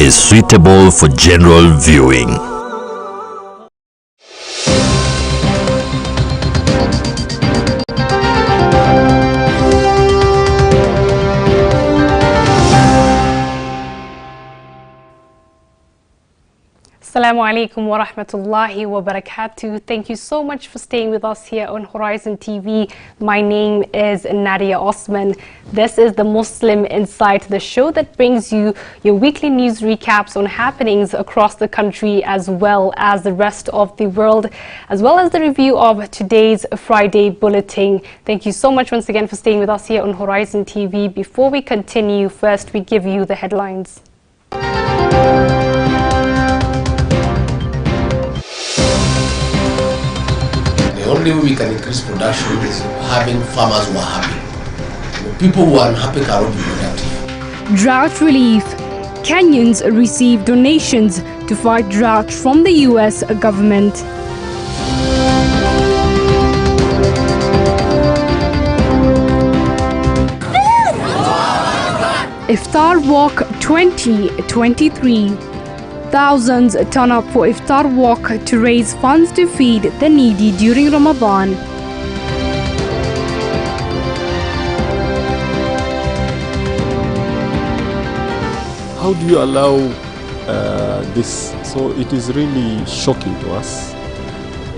is suitable for general viewing. Assalamu alaikum wa rahmatullahi wa barakatuh. Thank you so much for staying with us here on Horizon TV. My name is Nadia Osman. This is the Muslim Insight, the show that brings you your weekly news recaps on happenings across the country as well as the rest of the world, as well as the review of today's Friday Bulletin. Thank you so much once again for staying with us here on Horizon TV. Before we continue, first we give you the headlines. The only way we can increase production is having farmers who are happy. People who are unhappy cannot be productive. Drought relief. Kenyans receive donations to fight drought from the US government. Iftar Walk 2023. Thousands turn up for Iftar Walk to raise funds to feed the needy during Ramadan. How do you allow this? So it is really shocking to us.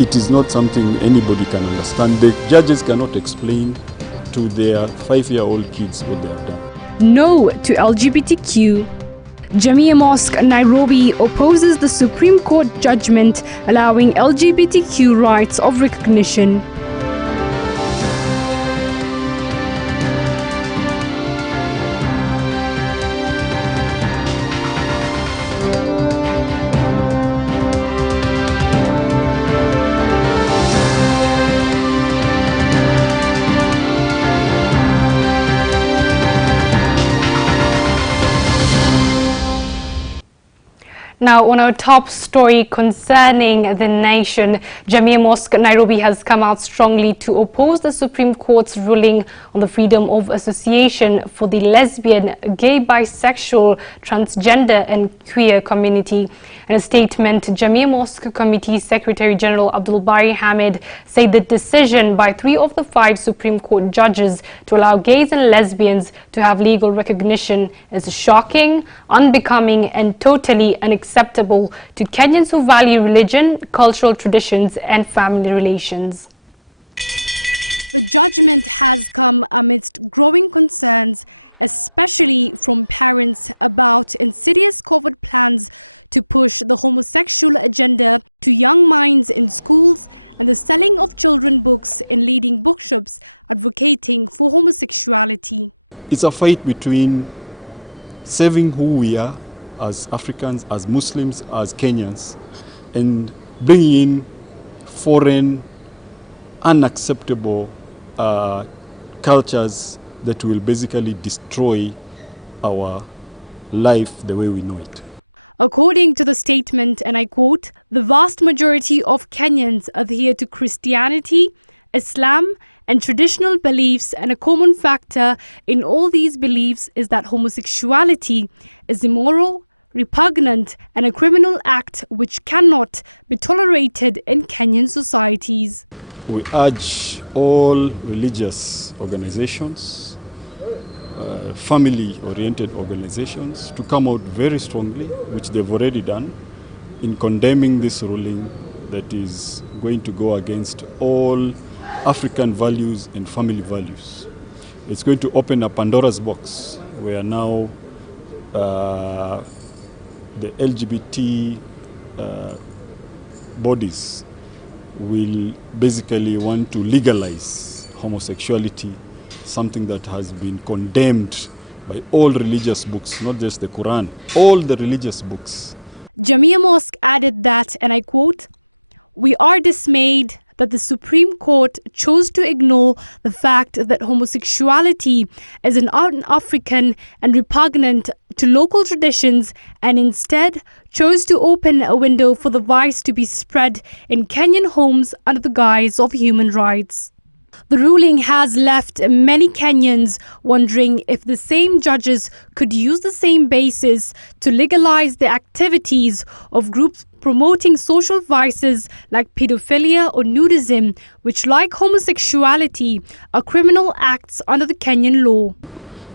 It is not something anybody can understand. The judges cannot explain to their 5-year-old kids what they have done. No to LGBTQ. Jamia Mosque, Nairobi opposes the Supreme Court judgment allowing LGBTQ rights of recognition. Now, on our top story concerning the nation, Jamia Mosque Nairobi has come out strongly to oppose the Supreme Court's ruling on the freedom of association for the lesbian, gay, bisexual, transgender and queer community. In a statement, Jamia Mosque Committee Secretary General Abdul Bari Hamid said the decision by 3 of the 5 Supreme Court judges to allow gays and lesbians to have legal recognition is shocking, unbecoming and totally unacceptable to Kenyans who value religion, cultural traditions and family relations. It's a fight between saving who we are as Africans, as Muslims, as Kenyans, and bringing in foreign, unacceptable cultures that will basically destroy our life the way we know it. We urge all religious organizations, family-oriented organizations to come out very strongly, which they've already done, in condemning this ruling that is going to go against all African values and family values. It's going to open a Pandora's box where now the LGBT bodies will basically want to legalize homosexuality, something that has been condemned by all religious books, not just the Quran, all the religious books.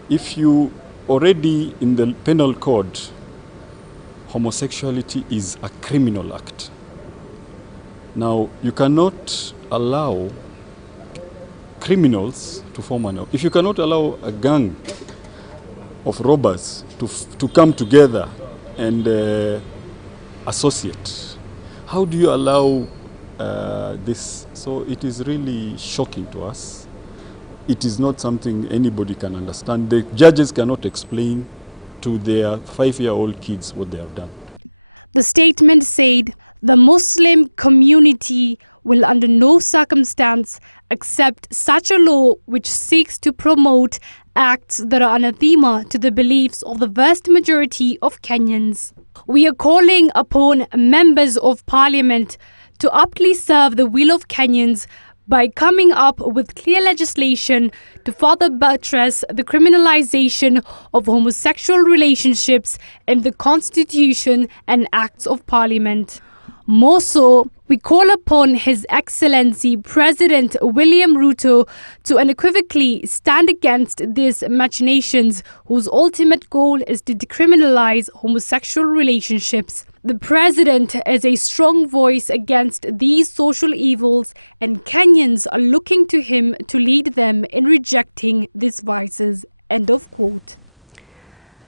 If you already in the penal code, homosexuality is a criminal act. Now, you cannot allow criminals to form an... If you cannot allow a gang of robbers to come together and associate, how do you allow this? So it is really shocking to us. It is not something anybody can understand. The judges cannot explain to their 5-year-old kids what they have done.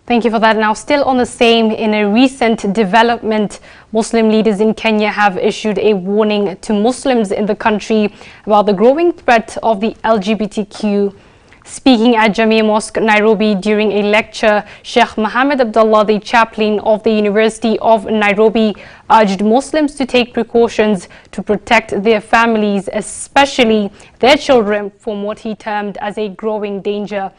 Thank you for that. Now, still on the same, in a recent development, Muslim leaders in Kenya have issued a warning to Muslims in the country about the growing threat of the LGBTQ. Speaking at Jamia Mosque, Nairobi, during a lecture, Sheikh Mohammed Abdullah, the chaplain of the University of Nairobi, urged Muslims to take precautions to protect their families, especially their children, from what he termed as a growing danger.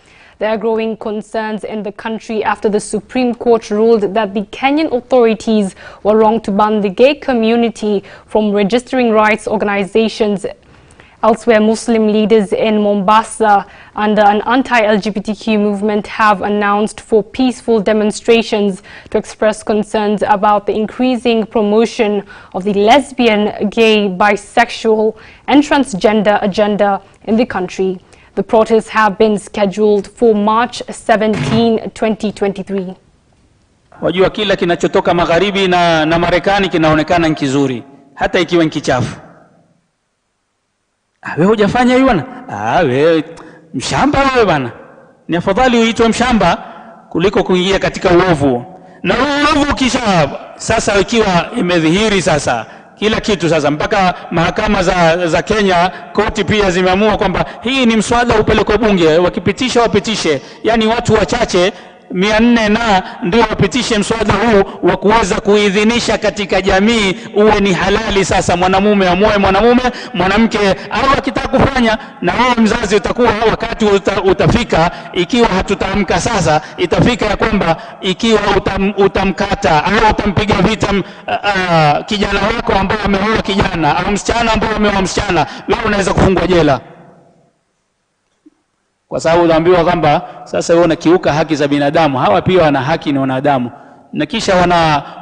There are growing concerns in the country after the Supreme Court ruled that the Kenyan authorities were wrong to ban the gay community from registering rights organizations. Elsewhere, Muslim leaders in Mombasa under an anti-LGBTQ movement have announced for peaceful demonstrations to express concerns about the increasing promotion of the lesbian, gay, bisexual and transgender agenda in the country. The protests have been scheduled for March 17, 2023. Wajua kila kinachotoka magharibi na Marekani kinaonekana kizuri hata ikiwa ni kichafu. Wewe hujafanya hiyo bwana? Wewe mshamba wewe bwana. Ni afadhali uitwe mshamba kuliko kuingia katika uovu. Na uovu kisha sasa ikiwa imedhihiri sasa kila kitu sasa mpaka mahakama za Kenya koti pia zimeamua kwamba hii ni mswada upelekwe bunge, wakipitisha wapitishe, yani watu wachache 400 na ndio wapitishe mswada huu wa kuweza kuidhinisha katika jamii uwe ni halali. Sasa mwanamume amoe mwanamume, mwanamke au akitaka kufanya, na wewe mzazi utakuwa wakati utafika, ikiwa hatutamka sasa, itafika ya kwamba ikiwa utamkata au utampiga vita kijana wako ambaye ameoa kijana au msichana ambaye ameoa msichana, wewe unaweza kufungwa jela. Kwa sababu unaambiwa kwamba sasa wewe unakiuka haki za binadamu. Hawa pia wana haki, ni wanadamu. Na kisha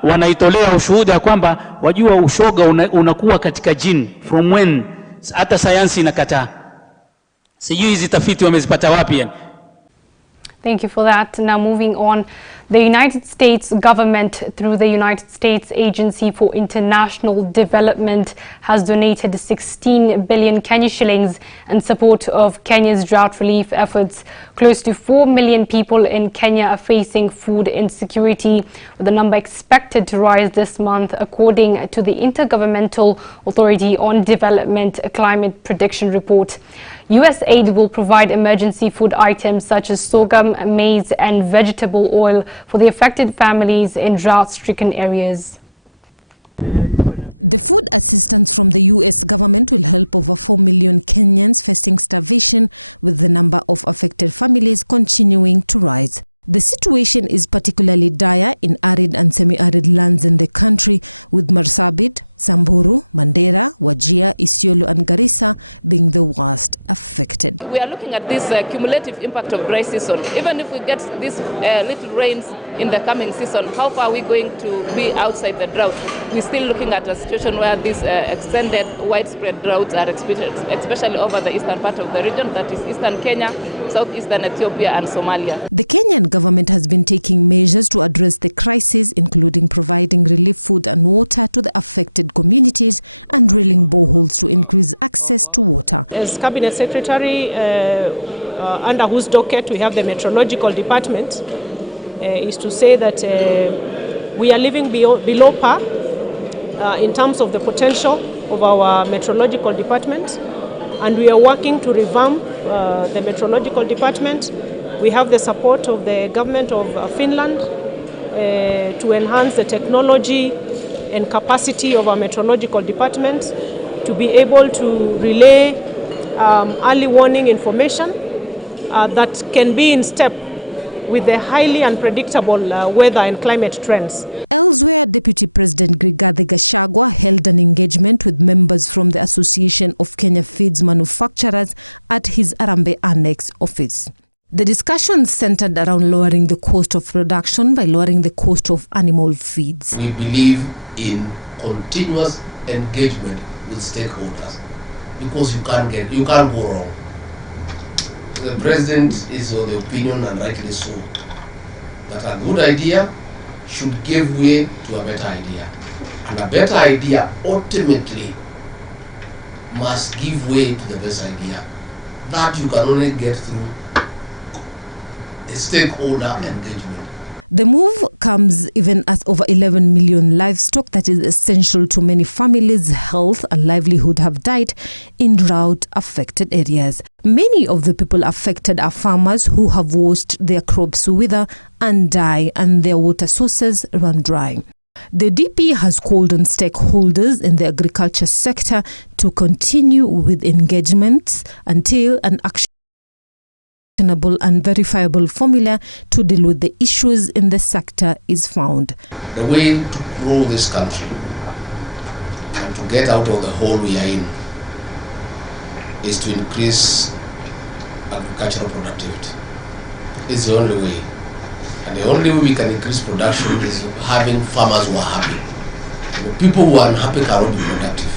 wanaitolea ushuhuda kwamba wajua ushoga unakuwa katika jini from when, hata sayansi inakataa. Sijui hizi tafiti wamezipata wapi yani. Thank you for that. Now moving on, the United States government, through the United States Agency for International Development, has donated 16 billion Kenya shillings in support of Kenya's drought relief efforts. Close to 4 million people in Kenya are facing food insecurity, with the number expected to rise this month, according to the Intergovernmental Authority on Development Climate Prediction Report. U.S. aid will provide emergency food items such as sorghum, maize and vegetable oil for the affected families in drought-stricken areas. we are looking at this cumulative impact of dry season. Even if we get these little rains in the coming season, how far are we going to be outside the drought? We're still looking at a situation where these extended, widespread droughts are experienced, especially over the eastern part of the region, that is eastern Kenya, southeastern Ethiopia, and Somalia. As Cabinet Secretary, under whose docket we have the Meteorological Department, is to say that we are living below par in terms of the potential of our Meteorological Department, and we are working to revamp the Meteorological Department. We have the support of the government of Finland to enhance the technology and capacity of our Meteorological Department to be able to relay early warning information that can be in step with the highly unpredictable weather and climate trends. We believe in continuous engagement with stakeholders because you can't go wrong. The president is of the opinion, and rightly so, that a good idea should give way to a better idea, and a better idea ultimately must give way to the best idea. That you can only get through a stakeholder engagement. The way to grow this country and to get out of the hole we are in is to increase agricultural productivity. It's the only way. And the only way we can increase production is having farmers who are happy. The people who are unhappy cannot be productive.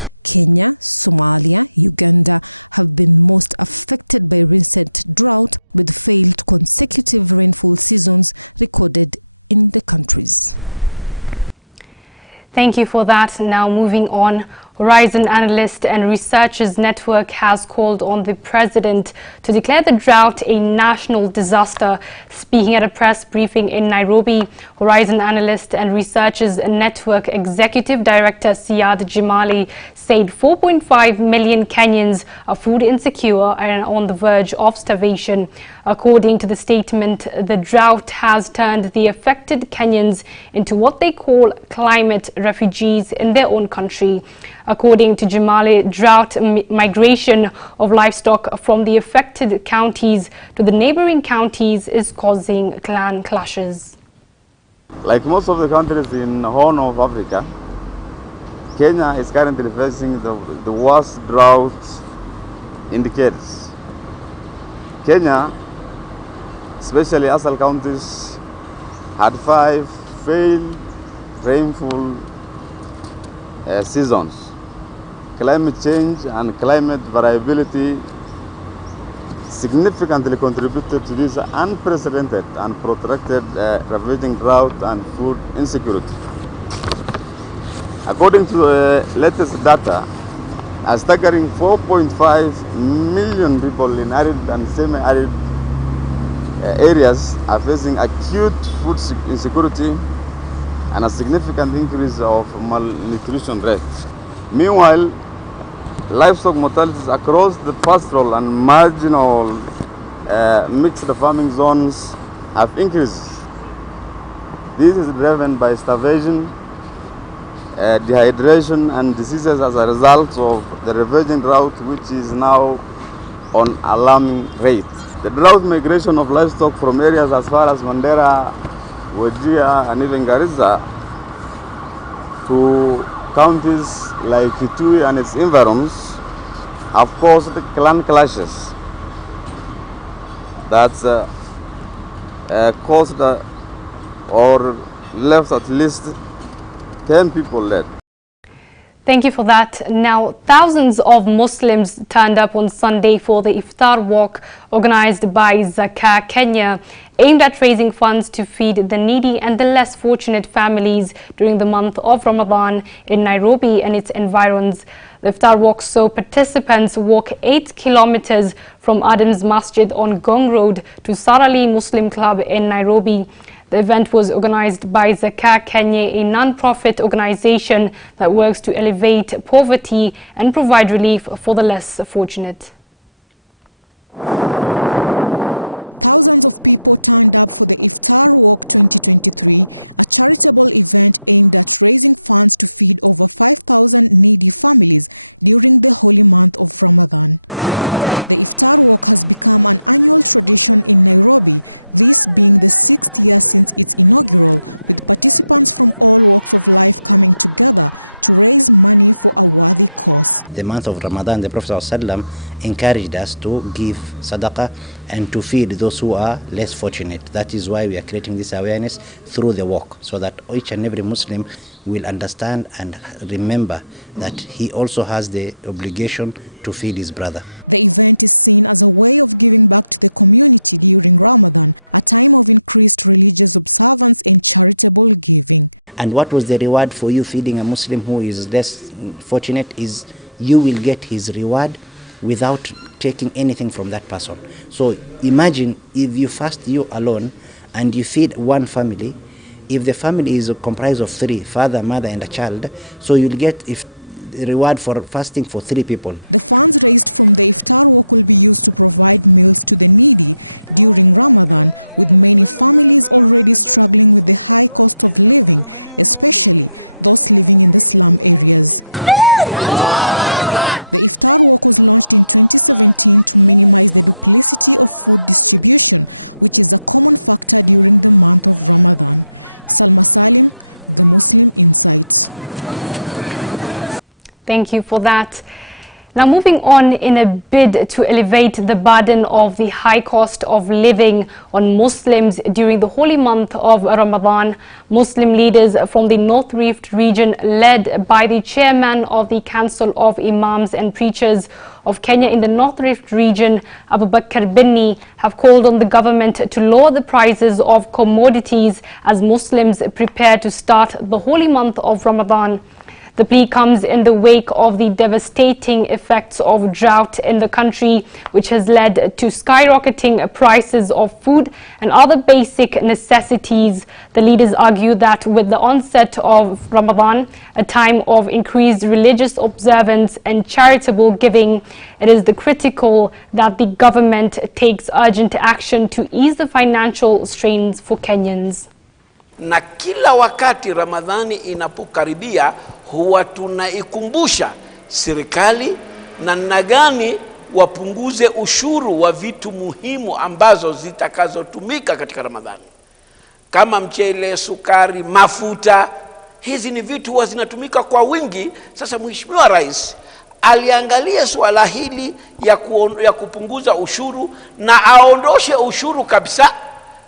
Thank you for that. Now moving on, Horizon Analyst and Researchers Network has called on the President to declare the drought a national disaster. Speaking at a press briefing in Nairobi, Horizon Analyst and Researchers Network Executive Director Siad Jimali said 4.5 million Kenyans are food insecure and on the verge of starvation. According to the statement, the drought has turned the affected Kenyans into what they call climate refugees in their own country. According to Jimali, drought migration of livestock from the affected counties to the neighboring counties is causing clan clashes. Like most of the countries in the Horn of Africa, Kenya is currently facing the worst drought in decades. Kenya, especially Asal counties, had 5 failed rainfall seasons. Climate change and climate variability significantly contributed to this unprecedented and protracted ravaging drought and food insecurity. According to the latest data, a staggering 4.5 million people in arid and semi-arid areas are facing acute food insecurity and a significant increase of malnutrition rates. Meanwhile, livestock mortalities across the pastoral and marginal mixed farming zones have increased. This is driven by starvation, dehydration and diseases as a result of the ravaging drought, which is now on alarming rate. The drought migration of livestock from areas as far as Mandera, Wajir and even Garissa to counties like Kitui and its environs have caused clan clashes That's caused or left at least 10 people dead. Thank you for that. Now, thousands of Muslims turned up on Sunday for the iftar walk organized by HorizonTV Kenya, aimed at raising funds to feed the needy and the less fortunate families during the month of Ramadan in Nairobi and its environs. The iftar walk saw participants walk 8 kilometers from Adam's Masjid on Gong Road to Sarali Muslim Club in Nairobi. The event was organized by HorizonTV Kenya, a non-profit organization that works to elevate poverty and provide relief for the less fortunate. The month of Ramadan, the Prophet ﷺ encouraged us to give sadaqah and to feed those who are less fortunate. That is why we are creating this awareness through the walk, so that each and every Muslim will understand and remember that he also has the obligation to feed his brother. And what was the reward for you feeding a Muslim who is less fortunate is you will get his reward without taking anything from that person. So imagine if you fast you alone and you feed one family. If the family is comprised of 3, father, mother and a child, so you'll get the reward for fasting for 3 people. Thank you for that. Now, moving on, in a bid to elevate the burden of the high cost of living on Muslims during the holy month of Ramadan, Muslim leaders from the North Rift region, led by the chairman of the Council of Imams and Preachers of Kenya in the North Rift region, Abu Bakr Binni, have called on the government to lower the prices of commodities as Muslims prepare to start the holy month of Ramadan. The plea comes in the wake of the devastating effects of drought in the country, which has led to skyrocketing prices of food and other basic necessities. The leaders argue that with the onset of Ramadan, a time of increased religious observance and charitable giving, it is critical that the government takes urgent action to ease the financial strains for Kenyans. Na kila wakati Ramadhani inapokaribia huwa tunaikumbusha serikali namna gani wapunguze ushuru wa vitu muhimu ambazo zitakazotumika katika Ramadhani, kama mchele, sukari, mafuta. Hizi ni vitu huwa zinatumika kwa wingi. Sasa Mheshimiwa Rais aliangalia swala hili ya kupunguza ushuru na aondoshe ushuru kabisa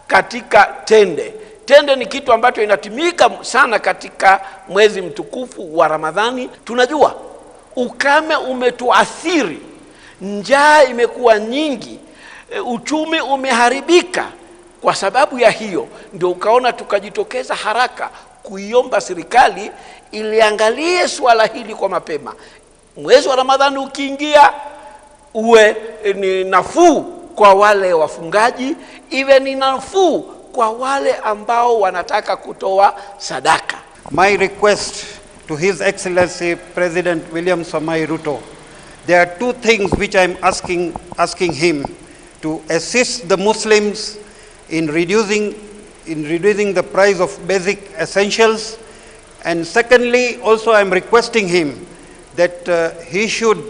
katika tende. Tende ni kitu ambacho inatumika sana katika mwezi mtukufu wa Ramadhani. Tunajua ukame umetuathiri, njaa imekuwa nyingi, uchumi umeharibika. Kwa sababu ya hiyo ndio ukaona tukajitokeza haraka kuiomba serikali iliangalie swala hili kwa mapema. Mwezi wa Ramadhani ukiingia uwe ni nafuu kwa wale wafungaji, iwe ni nafuu kwa wale ambao wanataka kutoa sadaka. My request to His Excellency President William Samoei Ruto, there are 2 things which I am asking him to assist the Muslims in reducing the price of basic essentials, and secondly also I am requesting him that he should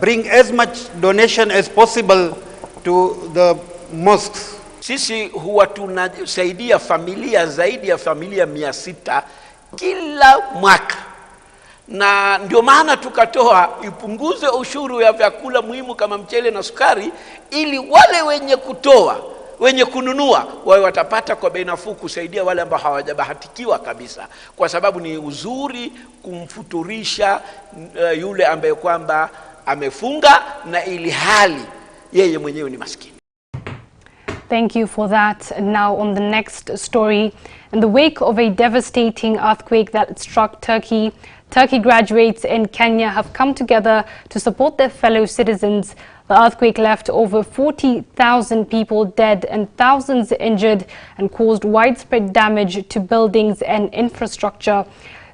bring as much donation as possible to the mosques. Sisi huwa tunasaidia familia zaidi ya familia 600 kila mwaka, na ndio maana tukatoa ipunguze ushuru ya vyakula muhimu kama mchele na sukari, ili wale wenye kununua wawe watapata kwa bei nafuu, kusaidia wale ambao hawajabahatikiwa kabisa, kwa sababu ni uzuri kumfuturisha yule ambaye kwamba amefunga na ili hali yeye mwenyewe ni maskini. Thank you for that. Now on the next story, in the wake of a devastating earthquake that struck Turkey, Turkey graduates in Kenya have come together to support their fellow citizens. The earthquake left over 40,000 people dead and thousands injured and caused widespread damage to buildings and infrastructure.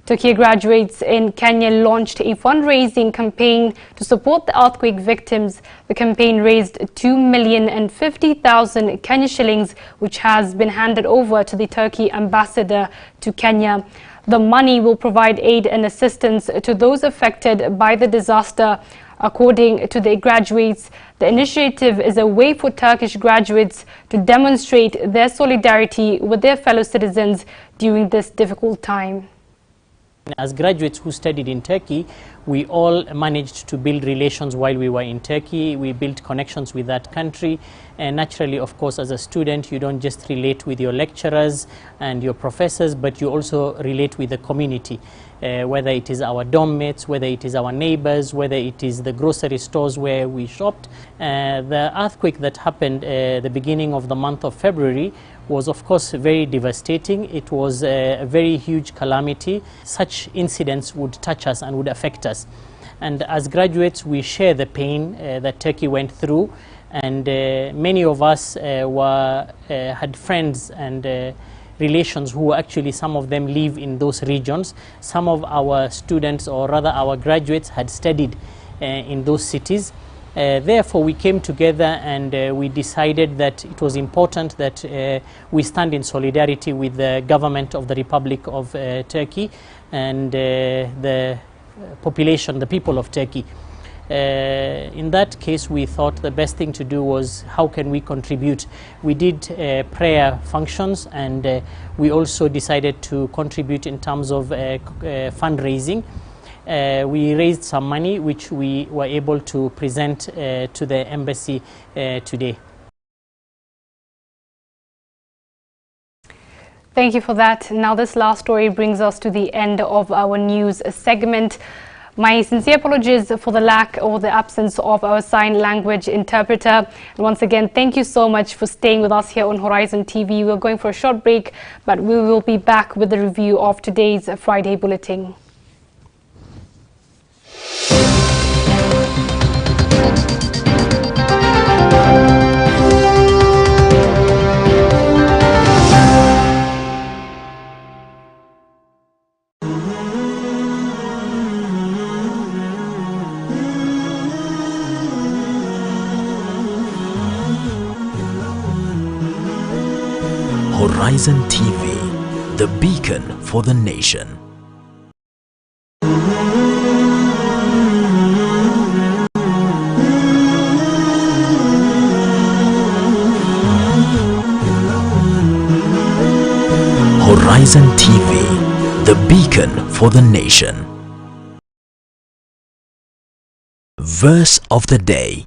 Turkey graduates in Kenya launched a fundraising campaign to support the earthquake victims. The campaign raised 2,050,000 Kenya shillings, which has been handed over to the Turkey ambassador to Kenya. The money will provide aid and assistance to those affected by the disaster. According to the graduates, the initiative is a way for Turkish graduates to demonstrate their solidarity with their fellow citizens during this difficult time. As graduates who studied in Turkey, we all managed to build relations while we were in Turkey. We built connections with that country, and naturally, of course, as a student, you don't just relate with your lecturers and your professors, but you also relate with the community, whether it is our dorm mates, whether it is our neighbors, whether it is the grocery stores where we shopped. The earthquake that happened the beginning of the month of February was of course very devastating. It was a very huge calamity. Such incidents would touch us and would affect us. And as graduates, we share the pain that Turkey went through, and many of us had friends and relations who actually, some of them live in those regions. Some of our students, or rather our graduates, had studied in those cities. Therefore, we came together and we decided that it was important that we stand in solidarity with the government of the Republic of Turkey and the population, the people of Turkey. In that case, we thought the best thing to do was how can we contribute. We did prayer functions, and we also decided to contribute in terms of fundraising. We raised some money which we were able to present to the embassy today. Thank you for that. Now this last story brings us to the end of our news segment. My sincere apologies for the lack or the absence of our sign language interpreter. And once again, thank you so much for staying with us here on Horizon TV. We're going for a short break, but we will be back with the review of today's Friday Bulletin. Horizon TV, the beacon for the nation. Horizon TV, the beacon for the nation. Verse of the day.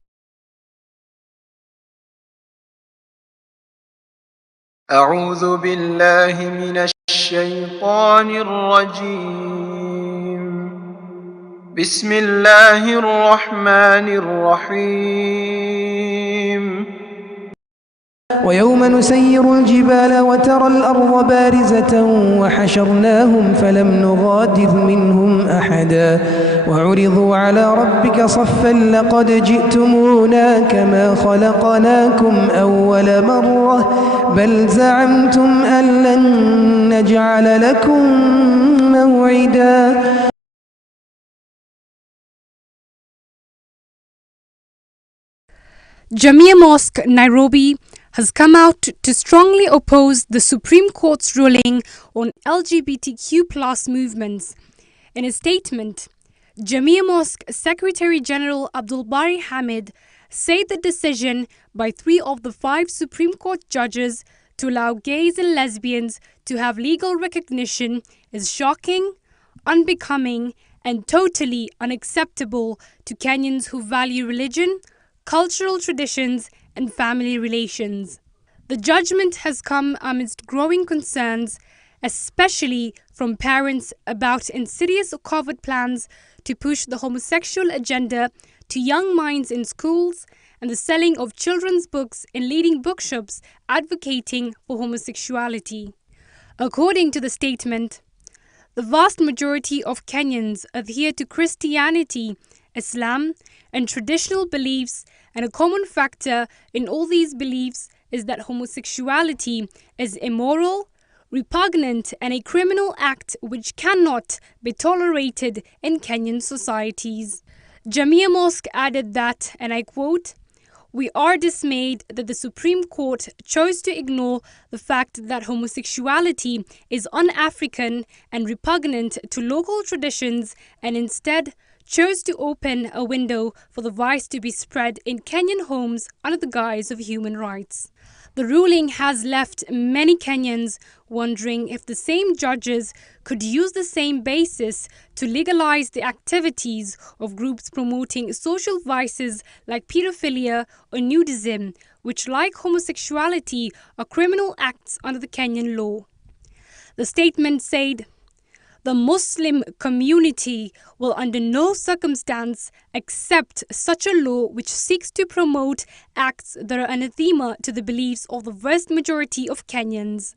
أعوذ بالله من الشيطان الرجيم. بسم الله الرحمن الرحيم. ويوم نسير الجبال وترى الأرض بارزة وحشرناهم فلم نغادر منهم أحدا وعرضوا على ربك صفا لقد جئتمونا كما خلقناكم أول مرة بل زعمتم أن لن نجعل لكم موعدا. Jamia Mosque, Nairobi, has come out to strongly oppose the Supreme Court's ruling on LGBTQ+ movements. In a statement, Jamia Mosque Secretary General Abdul Bari Hamid said the decision by 3 of the 5 Supreme Court judges to allow gays and lesbians to have legal recognition is shocking, unbecoming, and totally unacceptable to Kenyans who value religion, cultural traditions, and family relations. The judgment has come amidst growing concerns, especially from parents about insidious covert plans to push the homosexual agenda to young minds in schools and the selling of children's books in leading bookshops advocating for homosexuality. According to the statement, the vast majority of Kenyans adhere to Christianity, Islam, and traditional beliefs, and a common factor in all these beliefs is that homosexuality is immoral, repugnant, and a criminal act which cannot be tolerated in Kenyan societies. Jamia Mosque added that, and I quote, "We are dismayed that the Supreme Court chose to ignore the fact that homosexuality is un-African and repugnant to local traditions and instead chose to open a window for the vice to be spread in Kenyan homes under the guise of human rights." The ruling has left many Kenyans wondering if the same judges could use the same basis to legalize the activities of groups promoting social vices like pedophilia or nudism, which, like homosexuality, are criminal acts under the Kenyan law. The statement said, "The Muslim community will under no circumstance accept such a law which seeks to promote acts that are anathema to the beliefs of the vast majority of Kenyans.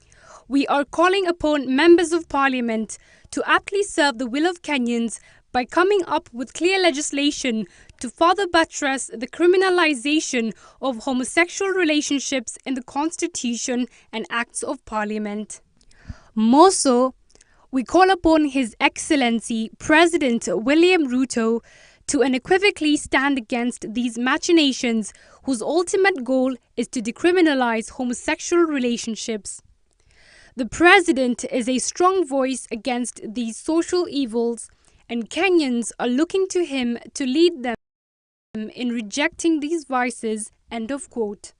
We are calling upon members of parliament to aptly serve the will of Kenyans by coming up with clear legislation to further buttress the criminalization of homosexual relationships in the Constitution and Acts of Parliament. More so, we call upon His Excellency President William Ruto to unequivocally stand against these machinations whose ultimate goal is to decriminalize homosexual relationships. The President is a strong voice against these social evils, and Kenyans are looking to him to lead them in rejecting these vices." End of quote.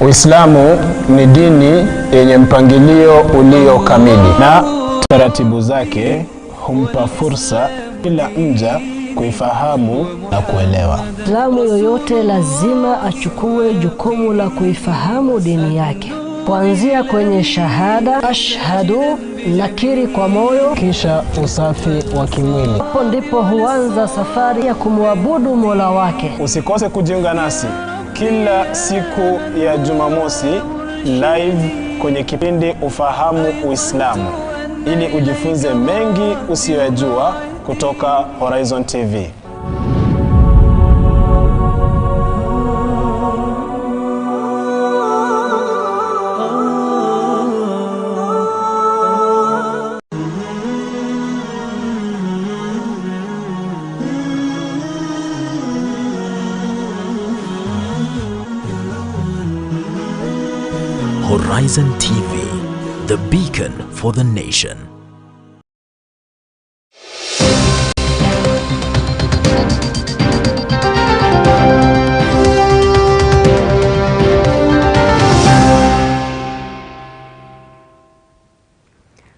Uislamu ni dini yenye mpangilio ulio kamili na taratibu zake humpa fursa kila mja kuifahamu na kuelewa. Muislamu yoyote lazima achukue jukumu la kuifahamu dini yake, kuanzia kwenye shahada, ashhadu, nakiri kwa moyo, kisha usafi wa kimwili. Hapo ndipo huanza safari ya kumwabudu Mola wake. Usikose kujiunga nasi kila siku ya Jumamosi live kwenye kipindi Ufahamu Uislamu, ili ujifunze mengi usiyojua kutoka Horizon TV. Horizon TV, the beacon for the nation.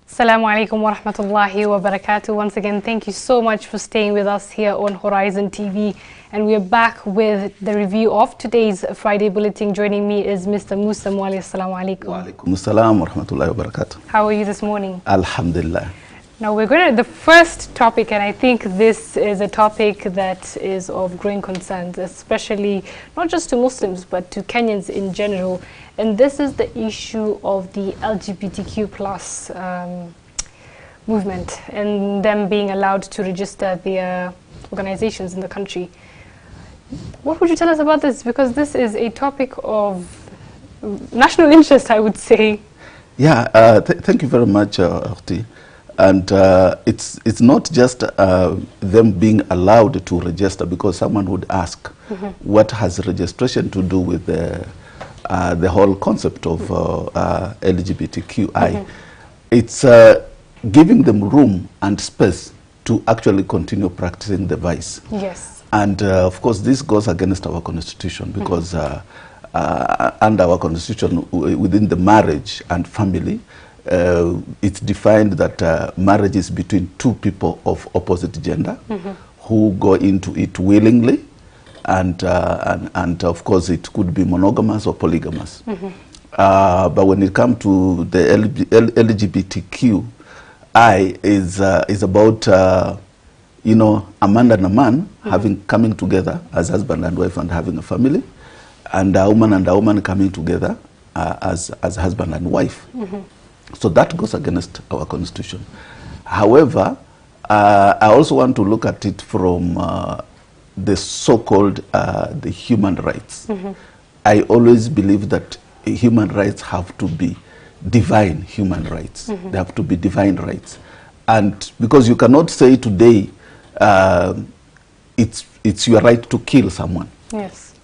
Assalamu alaikum wa rahmatullahi wa barakatuh. Once again, thank you so much for staying with us here on Horizon TV. And we are back with the review of today's Friday Bulletin. Joining me is Mr. Musa Mwali. Assalamu alaikum. Wa alaikum assalam wa rahmatullahi wa barakatuh. How are you this morning? Alhamdulillah. Now we're going to the first topic, and I think this is a topic that is of growing concerns, especially not just to Muslims but to Kenyans in general. And this is the issue of the LGBTQ plus movement and them being allowed to register their organizations in the country. What would you tell us about this? Because this is a topic of national interest, I would say. Yeah, thank you very much, Akhti. And it's not just them being allowed to register, because someone would ask, what has registration to do with the whole concept of LGBTQI? It's giving them room and space to actually continue practicing the vice. Yes. And of course, this goes against our constitution, because under our constitution, within the marriage and family, it's defined that marriage is between two people of opposite gender who go into it willingly, and of course it could be monogamous or polygamous. But when it comes to the LGBTQI is about you know, a man and a man coming together as husband and wife and having a family, and a woman coming together as husband and wife. So that goes against our constitution. However, I also want to look at it from the so-called the human rights. I always believe that human rights have to be divine human rights. They have to be divine rights. And because you cannot say today it's your right to kill someone. Yes.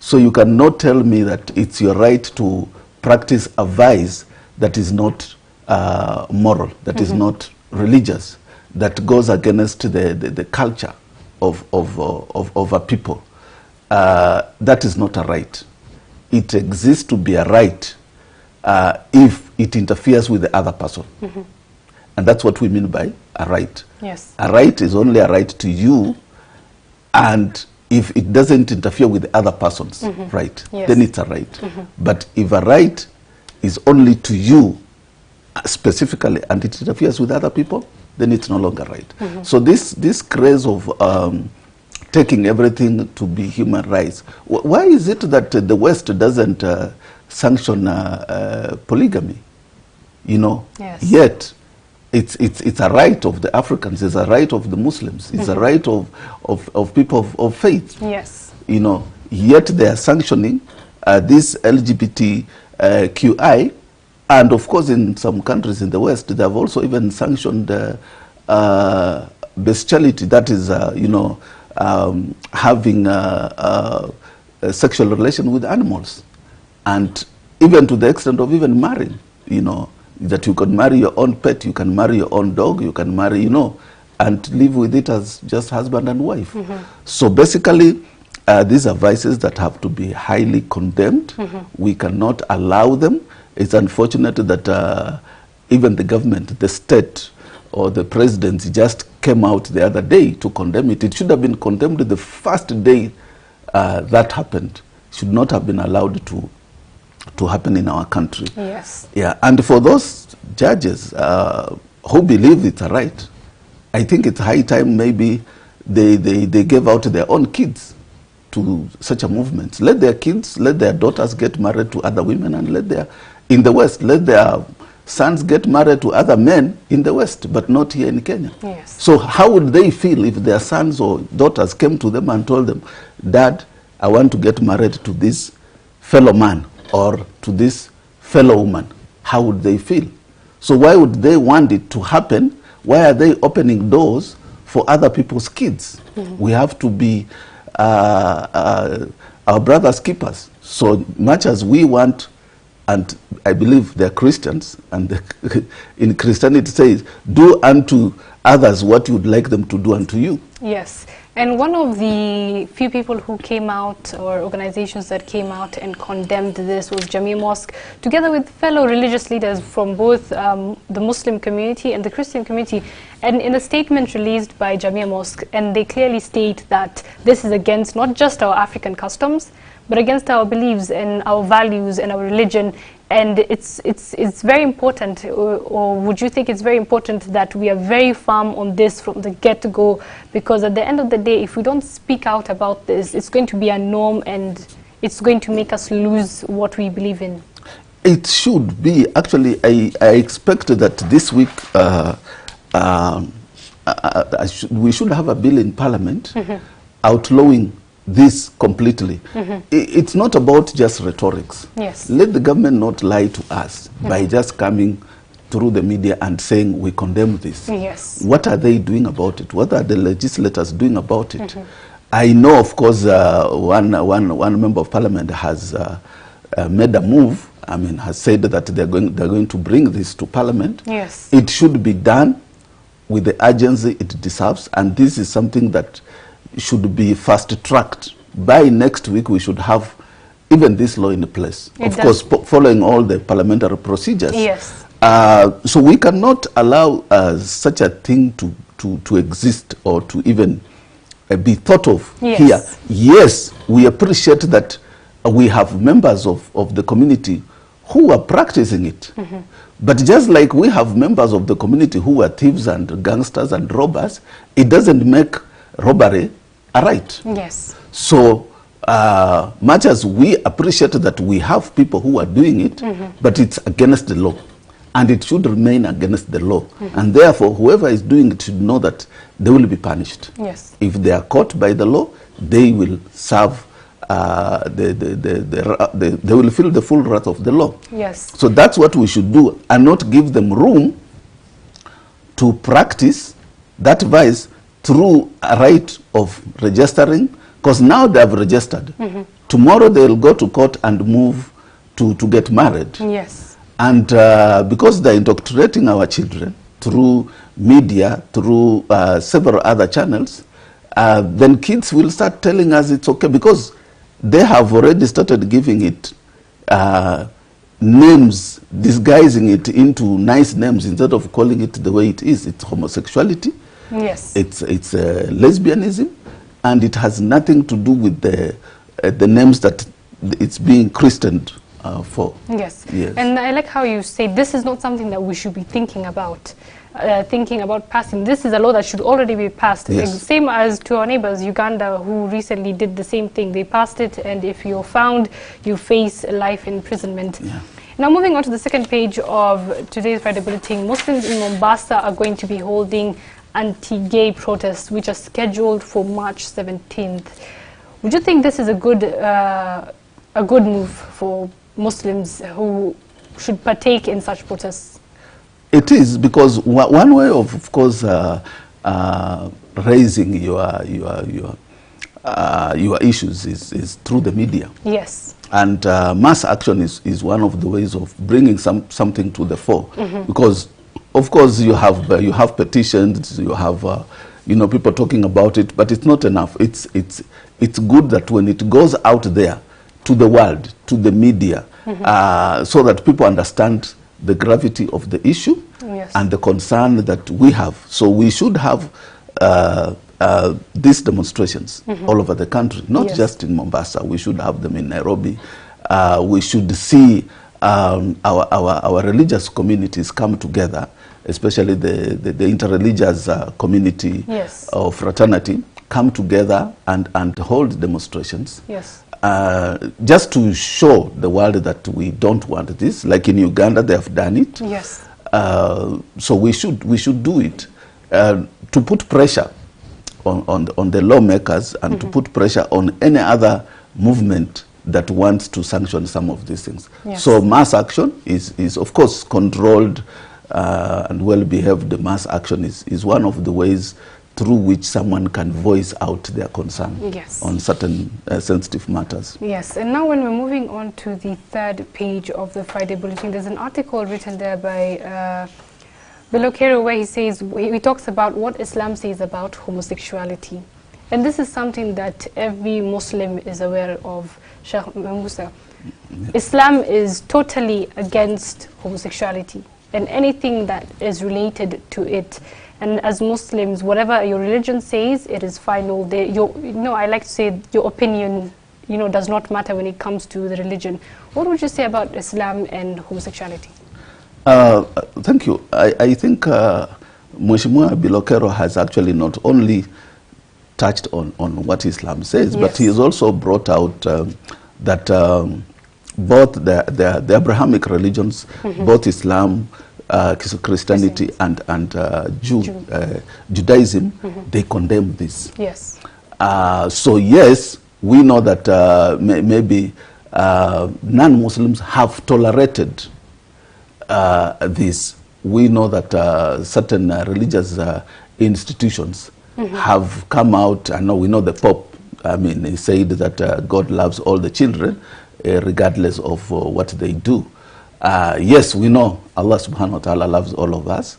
So you cannot tell me that it's your right to practice a vice that is not moral, that is not religious, that goes against the culture of a people. That is not a right. It exists to be a right if it interferes with the other person. And that's what we mean by a right. Yes. A right is only a right to you, and if it doesn't interfere with the other person's right, then it's a right. But if a right is only to you specifically and it interferes with other people, then it's no longer right. So this craze of taking everything to be human rights, why is it that the West doesn't sanction polygamy? You know, yet it's a right of the Africans, it's a right of the Muslims, it's a right of people of faith. Yes. You know, yet they are sanctioning this LGBTQI, and of course in some countries in the West they have also even sanctioned bestiality, that is, you know, having a sexual relation with animals, and even to the extent of even marrying, you know, that you can marry your own pet, you can marry your own dog, you can marry, you know, and live with it as just husband and wife. So basically, these are vices that have to be highly condemned. We cannot allow them. It's unfortunate that even the government, the state, or the president just came out the other day to condemn it. It should have been condemned the first day that happened. It should not have been allowed to happen in our country. Yes. Yeah, and for those judges who believe it's a right, I think it's high time maybe they gave out their own kids to such a movement. Let their kids, let their daughters get married to other women, and in the West, let their sons get married to other men in the West, but not here in Kenya. Yes. So how would they feel if their sons or daughters came to them and told them, Dad, I want to get married to this fellow man or to this fellow woman? How would they feel? So why would they want it to happen? Why are they opening doors for other people's kids? We have to be our brother's keepers. So much as we want, and I believe they're Christians, and in Christianity it says, do unto others what you would like them to do unto you. Yes. And one of the few people who came out, or organizations that came out and condemned this, was Jamia Mosque, together with fellow religious leaders from both the Muslim community and the Christian community. And in a statement released by Jamia Mosque, and they clearly state that this is against not just our African customs, but against our beliefs and our values and our religion. And it's very important, or would you think it's very important that we are very firm on this from the get-go? Because at the end of the day, if we don't speak out about this, it's going to be a norm and it's going to make us lose what we believe in. It should be. Actually, I expect that this week we should have a bill in Parliament outlawing this completely. It's not about just rhetorics. Yes. Let the government not lie to us by just coming through the media and saying we condemn this. Yes. What are they doing about it? What are the legislators doing about it? I know, of course, one member of Parliament has made a move. I mean, has said that they're going to bring this to Parliament. Yes. It should be done with the urgency it deserves, and this is something that should be fast-tracked. By next week, we should have even this law in place. Of course, following all the parliamentary procedures. Yes. So we cannot allow such a thing to exist or to even be thought of here. Yes, we appreciate that we have members of the community who are practicing it. But just like we have members of the community who are thieves and gangsters and robbers, it doesn't make robbery a right. Yes. So much as we appreciate that we have people who are doing it, but it's against the law. And it should remain against the law. And therefore, whoever is doing it should know that they will be punished. Yes. If they are caught by the law, they will serve, they will feel the full wrath of the law. Yes. So that's what we should do, and not give them room to practice that vice through a right of registering, because now they have registered. Tomorrow they will go to court and move to get married. Yes. And because they're indoctrinating our children through media, through several other channels, then kids will start telling us it's okay, because they have already started giving it names, disguising it into nice names instead of calling it the way it is. It's homosexuality. Yes. It's lesbianism, and it has nothing to do with the names that it's being christened for. Yes. Yes. And I like how you say this is not something that we should be thinking about passing. This is a law that should already be passed. Yes. Same as to our neighbors, Uganda, who recently did the same thing. They passed it, and if you're found, you face life imprisonment. Yeah. Now, moving on to the second page of today's Friday Bulletin, Muslims in Mombasa are going to be holding anti-gay protests, which are scheduled for March 17th. Would you think this is a good move for Muslims who should partake in such protests? It is, because one way of course, raising your issues is through the media. Yes. And mass action is one of the ways of bringing something to the fore, because of course you have petitions, you have people talking about it, but it's not enough. It's good that when it goes out there to the world, to the media, so that people understand the gravity of the issue and the concern that we have. So we should have these demonstrations all over the country, not just in Mombasa. We should have them in Nairobi. We should see our religious communities come together, especially the interreligious community of fraternity, come together and hold demonstrations. Yes. Just to show the world that we don't want this. Like in Uganda, they have done it. Yes. So we should do it to put pressure on the lawmakers and to put pressure on any other movement that wants to sanction some of these things. Yes. So mass action is of course controlled and well-behaved. Mass action is one of the ways through which someone can voice out their concern on certain sensitive matters. Yes, and now when we're moving on to the third page of the Friday Bulletin, there's an article written there by Bilokero where he says, he talks about what Islam says about homosexuality. And this is something that every Muslim is aware of, Sheikh Musa. Islam is totally against homosexuality and anything that is related to it. And as Muslims, whatever your religion says, it is final. I like to say your opinion, does not matter when it comes to the religion. What would you say about Islam and homosexuality? Thank you. I think Mheshimiwa Bilokero has actually not only touched on what Islam says, but he has also brought out that both the Abrahamic religions, both Islam, Christianity and Judaism, they condemn this. Yes. So yes, we know that maybe non-Muslims have tolerated this. We know that certain religious institutions have come out. I know we know the Pope. I mean, he said that God loves all the children, regardless of what they do. Yes, we know Allah subhanahu wa ta'ala loves all of us,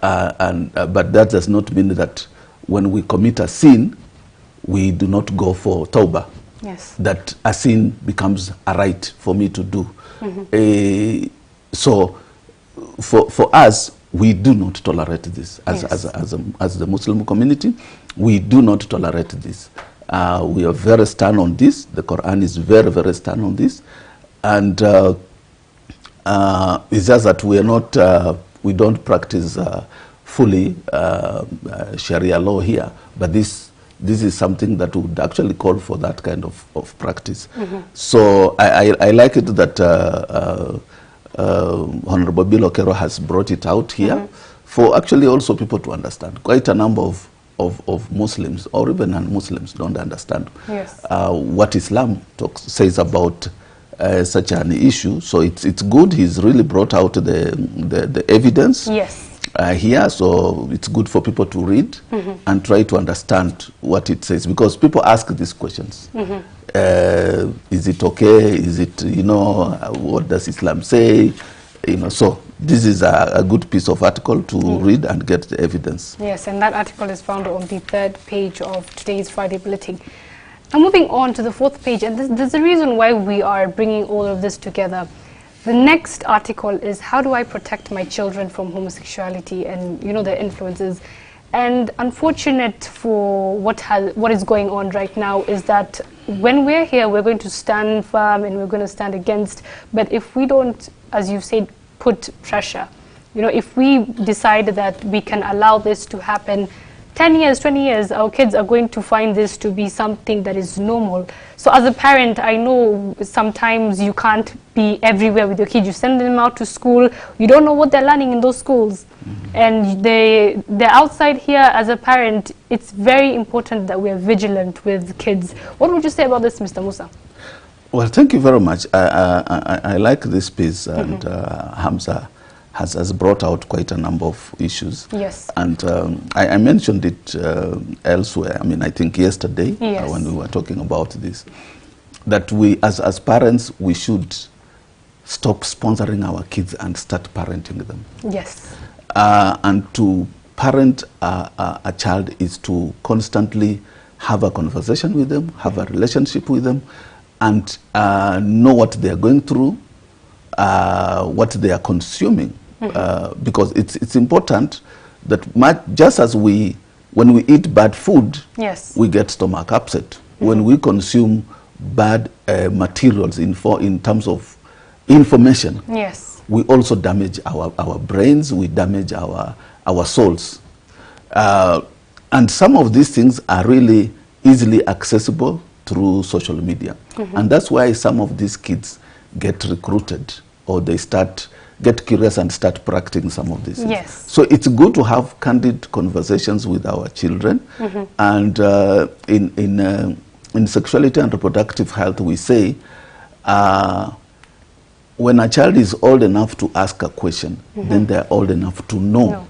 but that does not mean that when we commit a sin, we do not go for tawbah. Yes. That a sin becomes a right for me to do. So for us, we do not tolerate this Yes. as the Muslim community. We do not tolerate this. We are very stern on this. The Quran is very, very stern on this, and it's just that we are not. We don't practice fully Sharia law here, but this is something that would actually call for that kind of practice. So I like it that Honorable Bill Okero has brought it out here for actually also people to understand. Quite a number of Muslims or even non-Muslims don't understand what Islam says about such an issue. So it's good he's really brought out the evidence here, so it's good for people to read and try to understand what it says, because people ask these questions. Is it okay? Is it, what does Islam say? So this is a good piece of article to read and get the evidence. Yes, and that article is found on the 3rd page of today's Friday Bulletin. Now moving on to the 4th page, and there's a reason why we are bringing all of this together. The next article is, how do I protect my children from homosexuality and, their influences? And unfortunate for what is going on right now is that when we're here, we're going to stand firm and we're going to stand against. But if we don't, as you said, put pressure, if we decide that we can allow this to happen, 10 years, 20 years, our kids are going to find this to be something that is normal. So as a parent, I know sometimes you can't be everywhere with your kids. You send them out to school, you don't know what they're learning in those schools. And they're outside here. As a parent, it's very important that we're vigilant with kids. What would you say about this, Mr. Musa? Well, thank you very much. I like this piece, and Hamza has brought out quite a number of issues. Yes. And I mentioned it elsewhere. I mean, I think yesterday when we were talking about this, that we, as parents, we should stop sponsoring our kids and start parenting them. Yes. And to parent a child is to constantly have a conversation with them, have a relationship with them, and know what they are going through, what they are consuming. Because it's important that just as when we eat bad food, we get stomach upset. When we consume bad materials in terms of information, we also damage our brains, we damage our souls. And some of these things are really easily accessible through social media. And that's why some of these kids get recruited, or they get curious and start practicing some of these things. So it's good to have candid conversations with our children. And in sexuality and reproductive health, we say when a child is old enough to ask a question, then they're old enough to know.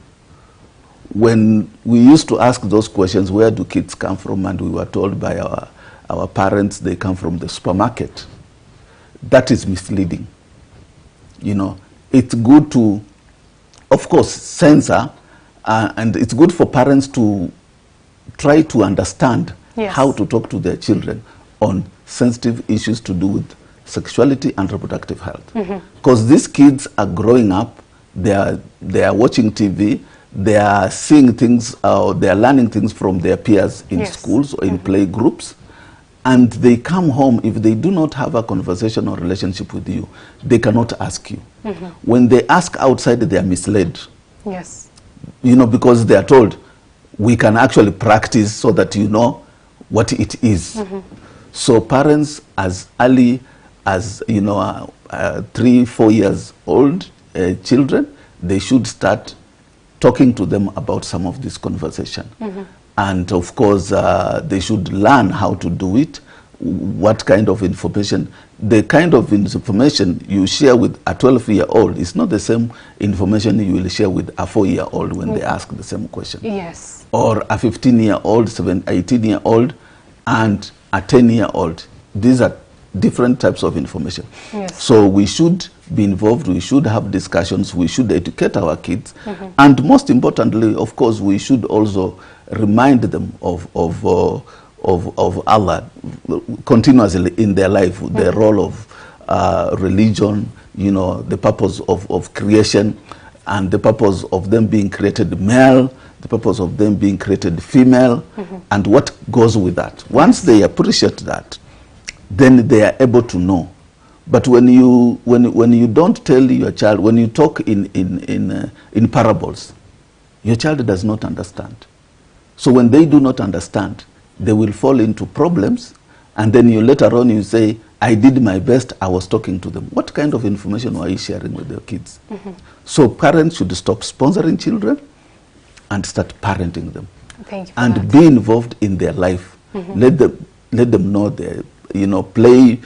When we used to ask those questions, where do kids come from, and we were told by our parents they come from the supermarket, that is misleading. It's good to, of course, censor, and it's good for parents to try to understand how to talk to their children on sensitive issues to do with sexuality and reproductive health. Because these kids are growing up, they are watching TV, they are seeing things, they are learning things from their peers in schools or in play groups. And they come home, if they do not have a conversation or relationship with you, they cannot ask you. When they ask outside, they are misled. Because they are told, we can actually practice so that you know what it is. So parents, as early as 3-4 years old children, they should start talking to them about some of this conversation. And of course, they should learn how to do it, what kind of information. The kind of information you share with a 12-year-old is not the same information you will share with a 4-year-old when they ask the same question. Or a 15-year-old, 18-year-old, and a 10-year-old. These are different types of information. So we should be involved, we should have discussions, we should educate our kids. And most importantly, of course, we should also remind them of Allah continuously in their life, the role religion, you know, the purpose of creation, and the purpose of them being created male, the purpose of them being created female, and what goes with that. Once they appreciate that, then they are able to know. But when you don't tell your child, when you talk in parables, your child does not understand. So when they do not understand, they will fall into problems, and then you later on you say, I did my best, I was talking to them. What kind of information are you sharing with your kids? So parents should stop sponsoring children and start parenting them. Thank you. And be involved in their life. Let them know their, you know, play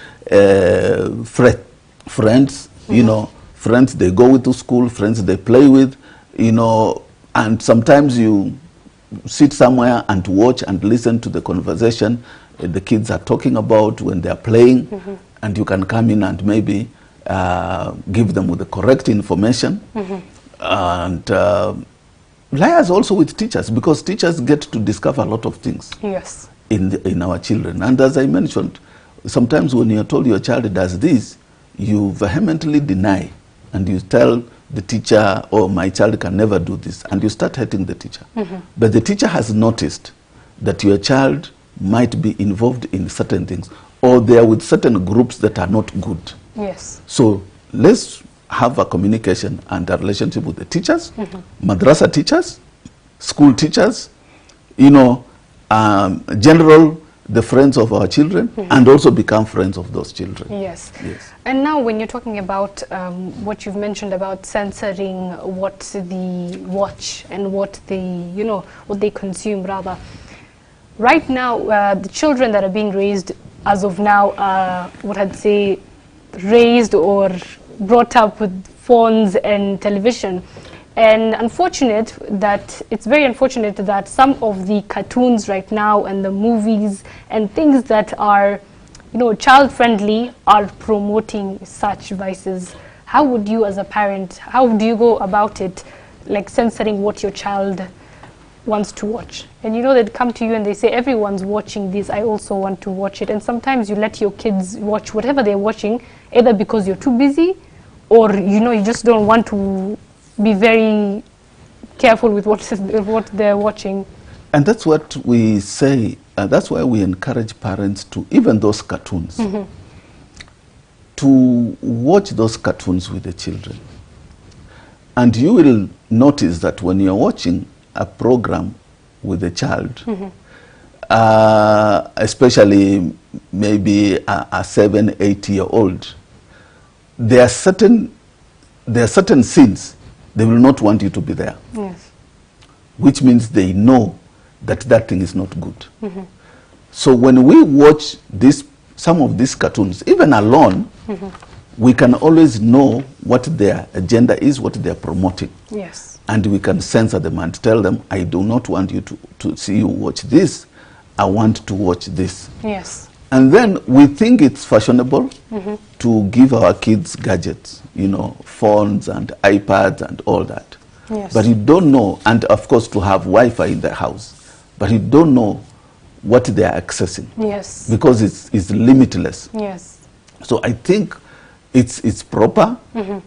friends, you know, friends they go with to school, friends they play with, you know, and sometimes you sit somewhere and watch and listen to the conversation the kids are talking about when they are playing, and you can come in and maybe give them with the correct information. And liaise also with teachers, because teachers get to discover a lot of things in our children. And as I mentioned, sometimes when you're told your child does this, you vehemently deny, and you tell the teacher, oh, my child can never do this, and you start hating the teacher. But the teacher has noticed that your child might be involved in certain things, or they are with certain groups that are not good. So let's have a communication and a relationship with the teachers, madrasa teachers, school teachers, you know, general, the friends of our children, and also become friends of those children. Yes. And now when you're talking about what you've mentioned about censoring what they watch and what they, you know, what they consume rather. Right now, the children that are being raised as of now are, what I'd say, raised or brought up with phones and television. And it's very unfortunate that some of the cartoons right now and the movies and things that are, you know, child-friendly are promoting such vices. How would you as a parent, how do you go about it, like censoring what your child wants to watch? And you know, they'd come to you and they say, everyone's watching this, I also want to watch it. And sometimes you let your kids watch whatever they're watching, either because you're too busy, or you know, you just don't want to be very careful with what they're watching. And that's what we say, that's why we encourage parents to, even those cartoons, to watch those cartoons with the children. And you will notice that when you're watching a program with a child, especially maybe a 7, 8-year-old, there are certain scenes they will not want you to be there. Which means they know that that thing is not good. So when we watch some of these cartoons, even alone, we can always know what their agenda is, what they are promoting. And we can censor them and tell them, I do not want you to see you watch this, I want to watch this. And then we think it's fashionable to give our kids gadgets, you know, phones and iPads and all that. But you don't know, and of course to have Wi-Fi in the house, but you don't know what they are accessing. Because it's limitless. So I think it's proper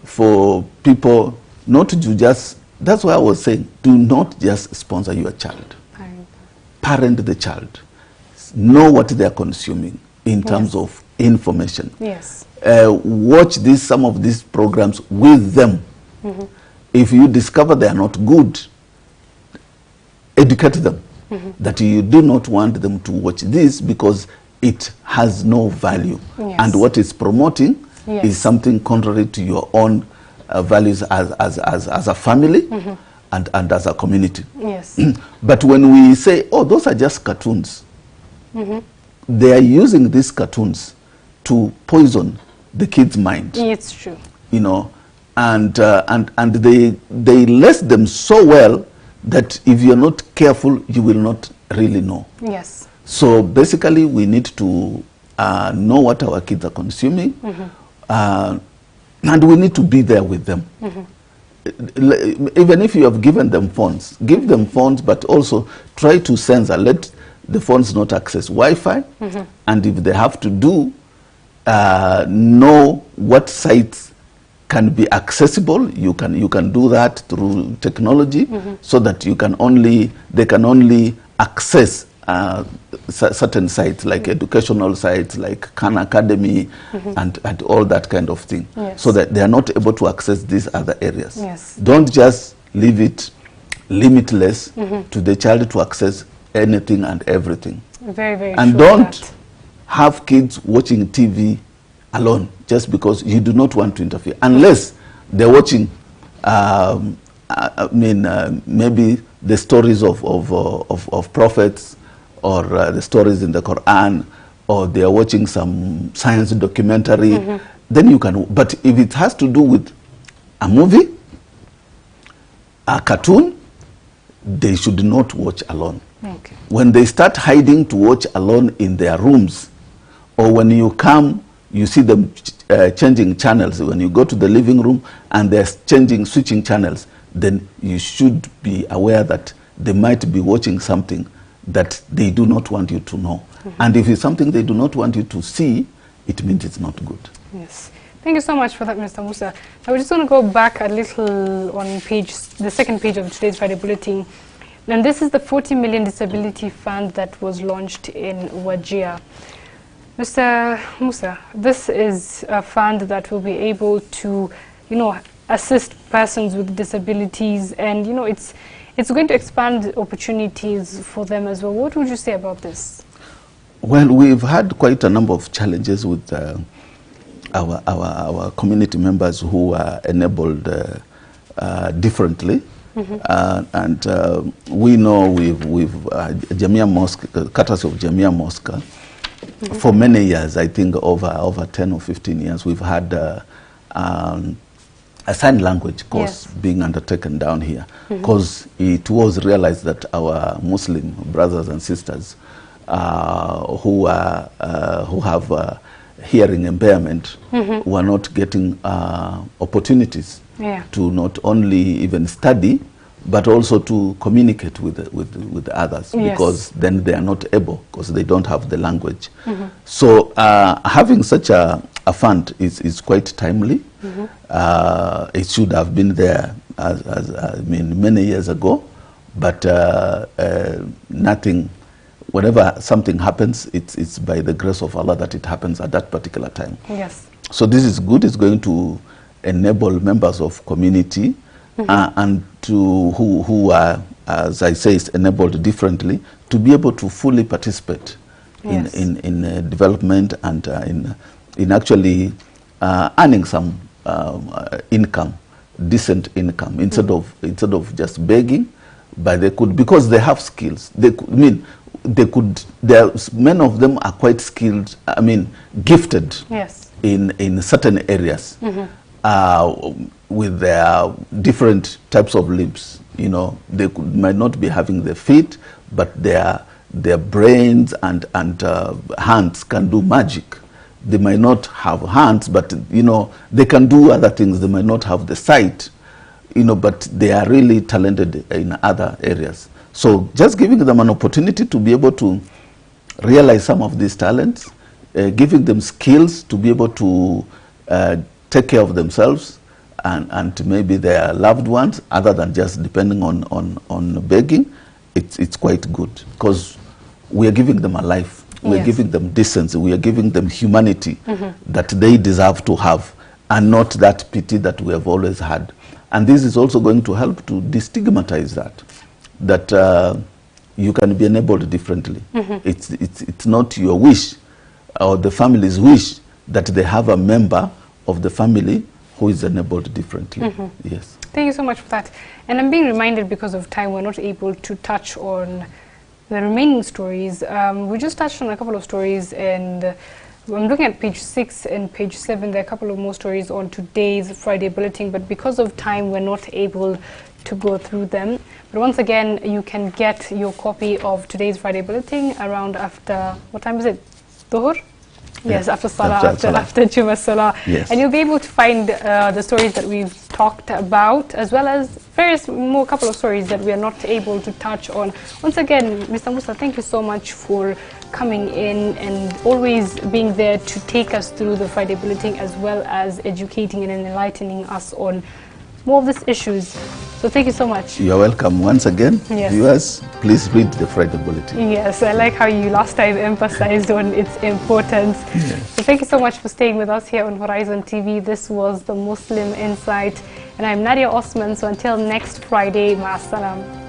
for people not to just, that's why I was saying, do not just sponsor your child. Parent the child. Know what they are consuming in terms of information. Watch some of these programs with them. If you discover they are not good, educate them that you do not want them to watch this because it has no value. And what it's promoting is something contrary to your own values as a family and as a community. But when we say, oh, those are just cartoons, they are using these cartoons to poison the kid's mind. It's true. You know, and they lace them so well that if you're not careful, you will not really know. So basically, we need to know what our kids are consuming, and we need to be there with them. Even if you have given them phones, give them phones, but also try to censor, let the phones not access Wi-Fi, and if they have to do know what sites can be accessible. You can do that through technology, so that they can only access certain sites, like educational sites, like Khan Academy, and all that kind of thing, so that they are not able to access these other areas. Don't just leave it limitless to the child to access anything and everything. Very, very and true. Don't have kids watching TV alone just because you do not want to interfere, unless they're watching maybe the stories of prophets, or the stories in the Quran, or they are watching some science documentary, then you can. But if it has to do with a movie, a cartoon, they should not watch alone. When they start hiding to watch alone in their rooms, or when you come, you see them changing channels. When you go to the living room and they're switching channels, then you should be aware that they might be watching something that they do not want you to know. And if it's something they do not want you to see, it means it's not good. Yes. Thank you so much for that, Mr. Musa. I just want to go back a little on the second page of today's Friday Bulletin. And this is the 40 million disability fund that was launched in Wajir. Mr. Musa, this is a fund that will be able to, assist persons with disabilities, and, it's going to expand opportunities for them as well. What would you say about this? Well, we've had quite a number of challenges with our community members who are enabled differently. And we know we've Jamia Mosque, courtesy of Jamia Mosque, for many years, I think over 10 or 15 years, we've had a sign language course being undertaken down here, because it was realized that our Muslim brothers and sisters who have hearing impairment were not getting opportunities to not only even study, but also to communicate with others, because then they are not able, because they don't have the language. So having such a fund is quite timely. It should have been there many years ago, but nothing. Whenever something happens, it's by the grace of Allah that it happens at that particular time. So this is good. It's going to enable members of community and who are, as I say, is enabled differently, to be able to fully participate in development and in actually earning some income, decent income, instead of just begging. But they could, because they have skills. Many of them are quite skilled. Gifted in certain areas. With their different types of limbs, they might not be having their feet, but their brains and hands can do magic. They might not have hands, but they can do other things. They might not have the sight, but they are really talented in other areas. So just giving them an opportunity to be able to realize some of these talents, giving them skills to be able to take care of themselves and maybe their loved ones, other than just depending on begging, it's quite good, because we are giving them a life. We are giving them decency. We are giving them humanity that they deserve to have, and not that pity that we have always had. And this is also going to help to destigmatize that you can be enabled differently. It's not your wish or the family's wish that they have a member of the family who is enabled differently. Yes. Thank you so much for that. And I'm being reminded, because of time, we're not able to touch on the remaining stories. We just touched on a couple of stories, and I'm looking at page 6 and page 7. There are a couple of more stories on today's Friday Bulletin, but because of time, we're not able to go through them. But once again, you can get your copy of today's Friday Bulletin around after, what time is it? Dhuhr? Yes, after Salah, after Juma Salah. Yes. And you'll be able to find the stories that we've talked about, as well as various more couple of stories that we are not able to touch on. Once again, Mr. Musa, thank you so much for coming in and always being there to take us through the Friday Bulletin, as well as educating and enlightening us on more of these issues. So thank you so much. You're welcome once again. Yes. Viewers, please read the Friday Bulletin. Yes, I like how you last time emphasized on its importance. Yes. So thank you so much for staying with us here on Horizon TV. This was the Muslim Insight, and I'm Nadia Osman. So until next Friday, ma'as salam.